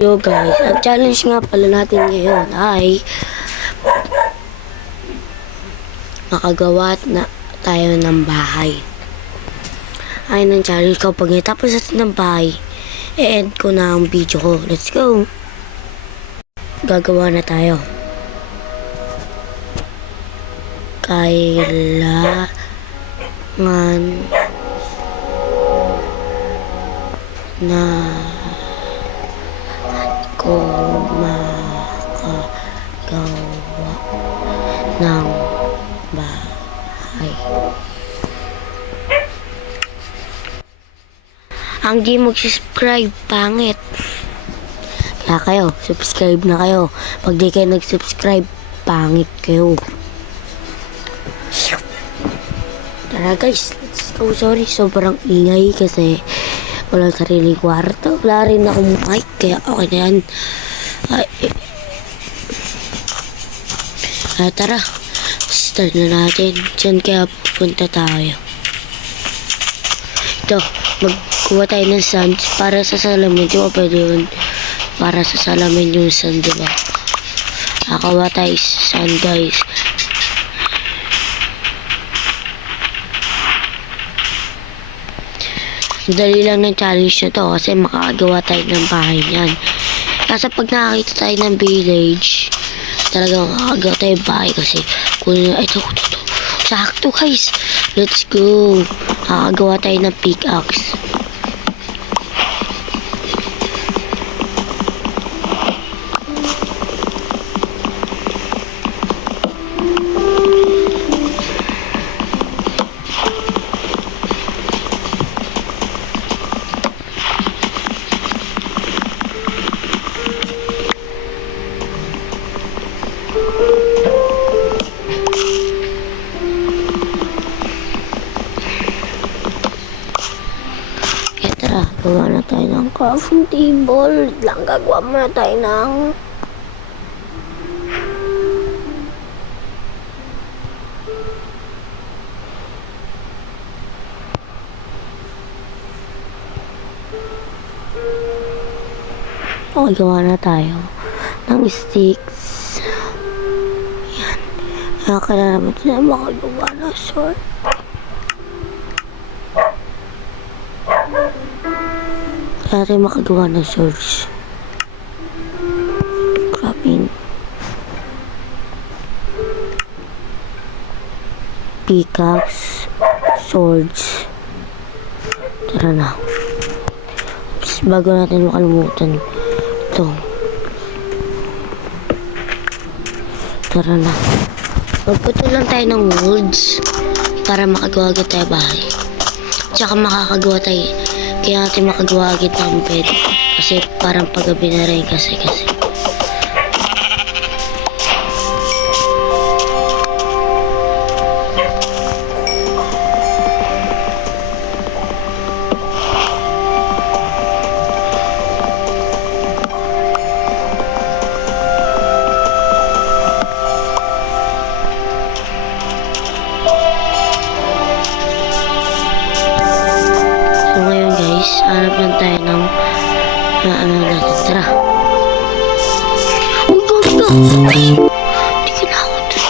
Yo guys, ang challenge nga pala natin ngayon ay makagawa na tayo ng bahay. Ay ng challenge ko, pag natapos natin ng bahay, i-end ko na ang video ko. Let's go! Gagawa na tayo. Kailangan na ko makagawa ng bahay. Ang di mag-subscribe, pangit. Kaya kayo, subscribe na kayo. Pag di kayo nag-subscribe, pangit kayo. Tara guys, let's go. Sorry, sobrang ingay kasi walang sarili kwarto. Wala rin akong mic, kaya okay na yan. Tara, start na natin. Diyan kaya pupunta tayo. Ito, magkuha tayo ng sand para sa salamin. Di ba pwede yun? Para sa salamin yung sand, di ba? Nakakuha tayo sa sand, guys. Dali lang ng challenge na to kasi makakagawa tayo ng bahay niyan. Kasi pag nakakita tayo ng village, talagang makakagawa tayo bahay kasi ito. Sakto guys. Let's go. Makakagawa tayo ng pickaxe. Gawa na tayo ng crafting table. Lang gagawa muna tayo ng gawa na tayo ng sticks. Yan. Kaya naman tayo makagawa na sword. Kaya tayo makagawa ng swords. Crafting. Pickaxe. Swords. Tara na. Oops, bago natin makalimutan. Ito. Tara na. Magputol lang tayo ng woods para makagawa agad tayo bahay. Tsaka makakagawa tayo. Kaya natin makagawa agad ng bed. Kasi parang paggabi na rin kasi. Hanap lang tayo ng ano natin. Tara. Uy, ganda! Hindi ka na ako dun.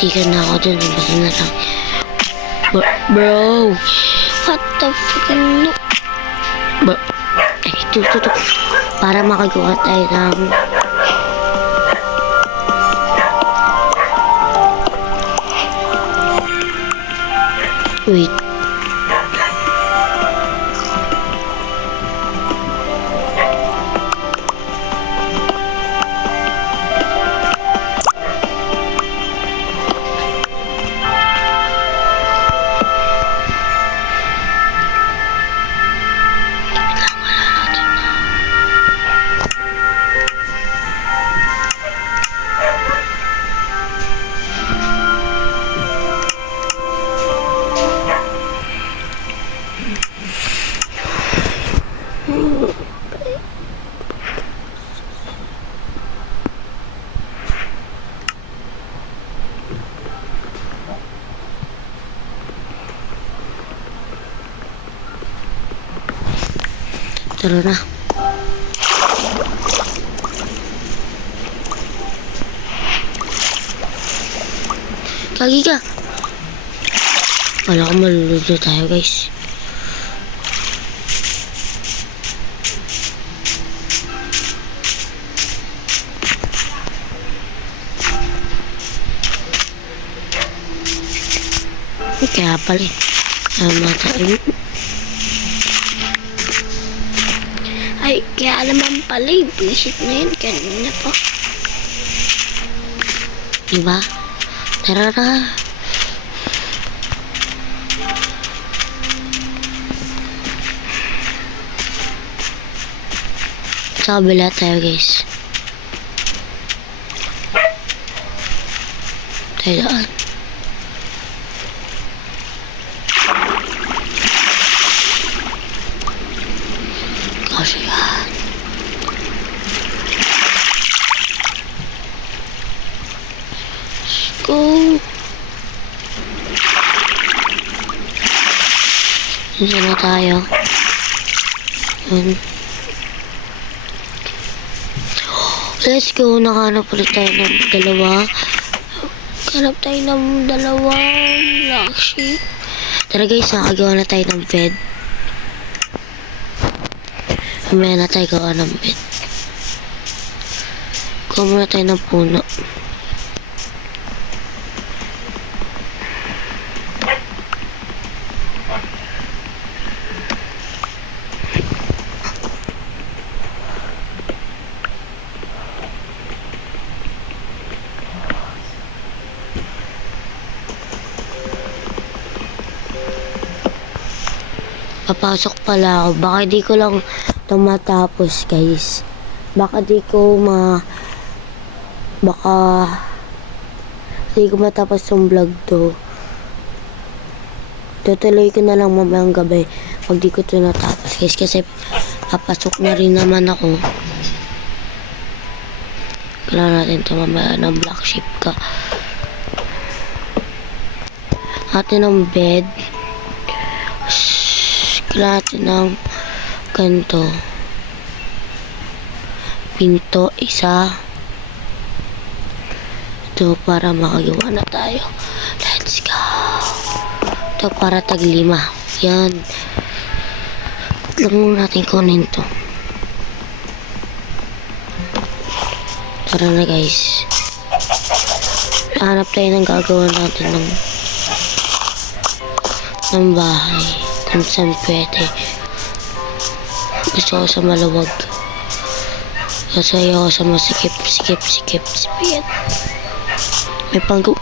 Hindi ka na ako dun. Basta na lang. Bro, what the fucking no? Bro, ito. Para makagawa tayo ng wait. Tara na. Kagi ka. Wala ko maluluto tayo guys. Kaya pala eh. Ay, kaya naman pala eh. Visit na yun. Kanina pa. Diba? Tara na. Sa kabila tayo guys. Tayo daan. Kasi yan. Let's go. Diyan na tayo. Let's go. Nakahanap ulit tayo ng dalawa. Hanap tayo ng dalawang black sheep. Tara guys, nakagawa na tayo ng bed. Mamaya na tayo gawa ng bed. Gawa muna tayo ng puno. Papasok pala ako. Baka di ko lang ito matapos guys. Baka di ko matapos yung vlog to. Tutuloy ko na lang mamayang gabi pag di ko ito natapos guys. Kasi papasok na rin naman ako. Kailangan natin ito mamaya ng black sheep ka. Atin ng bed. Natin ng ganito pinto isa ito para makagawa na tayo. Let's go. Ito para taglima yan lang natin kunin to. Tara na guys, hanap tayo ng gagawa natin ng bahay kung saan pwede. Gusto ko sa maluwag kasi ayoko sa masikip. May panggo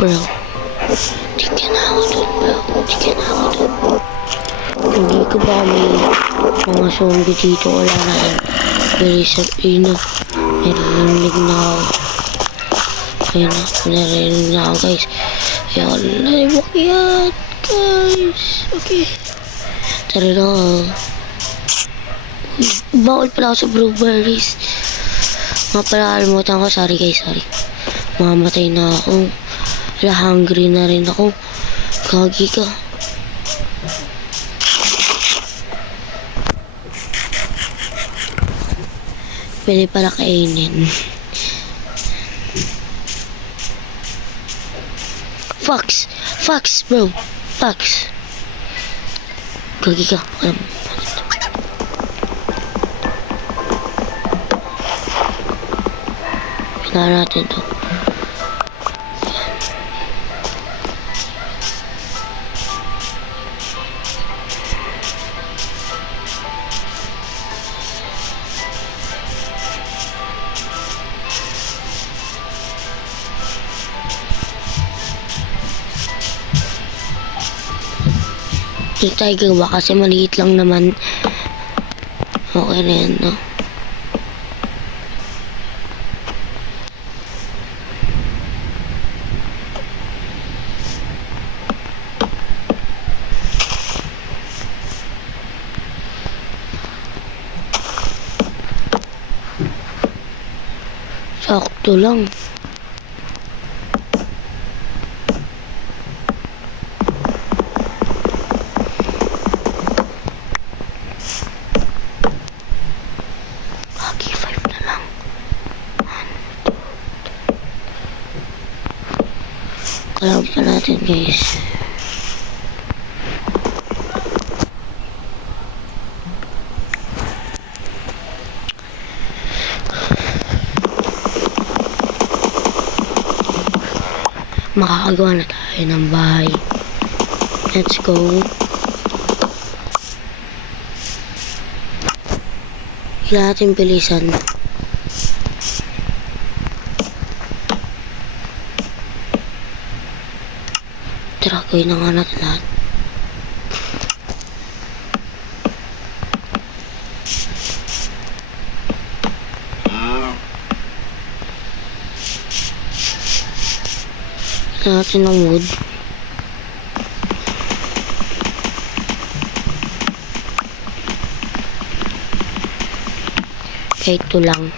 bro, di ka na ako dun bro, hindi ko ba may mga zombie dito. Wala na yan. Bilis at ina, narinig na ako. Ayun na, narinig na ako guys. Ayoko na makiat guys. Okay, tara na. Bawal pala ako sa blueberries. Mga pala kalimutan ko. Sorry guys, sorry. Mamatay na ako. Wala, hungry na rin ako. Gagi ka. Pwede pala kainin. Fox bro. Fox. Gagi ka. Pinahan natin to. Ito tayo gawa kasi maliit lang naman. Okay na yan, no? Sakto lang. Kailangan pa natin guys. Makakagawa na tayo ng bahay. Let's go. Kailangan natin bilisan. Tara, gawin na nga natin lahat. Kailangan natin ng wood. Kahit ito lang.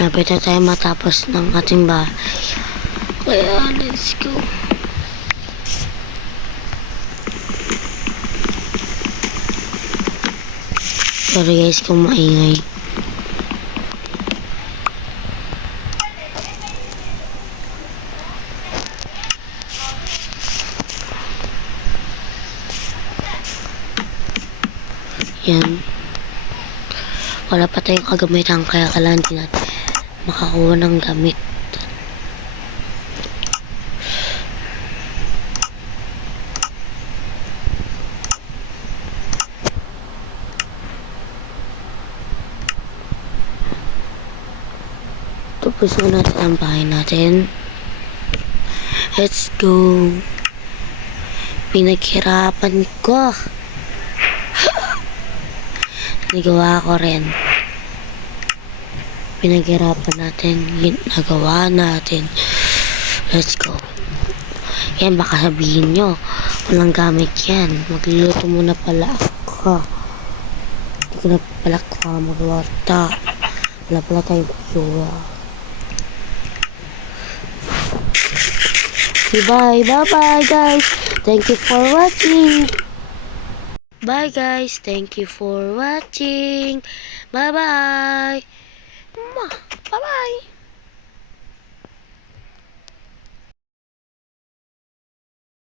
Malapit na tayo matapos ng ating bahay. Kaya, let's go. Sorry guys kung maingay. Yan. Wala pa tayong kagamitan kaya kailangan din natin makakuha ng gamit. Tapos na natin ang bahay natin. Let's go. Pinaghirapan ko. Nagawa ko rin. Pinaghirapan natin, nagawa natin. Let's go. Yan, baka sabihin nyo, walang gamit yan. Magluluto muna pala ako. Hindi ko na pala magluto. Wala pala tayong kusuwa. Bye, bye guys. Thank you for watching. Bye guys. Thank you for watching. Bye bye. Bye bye.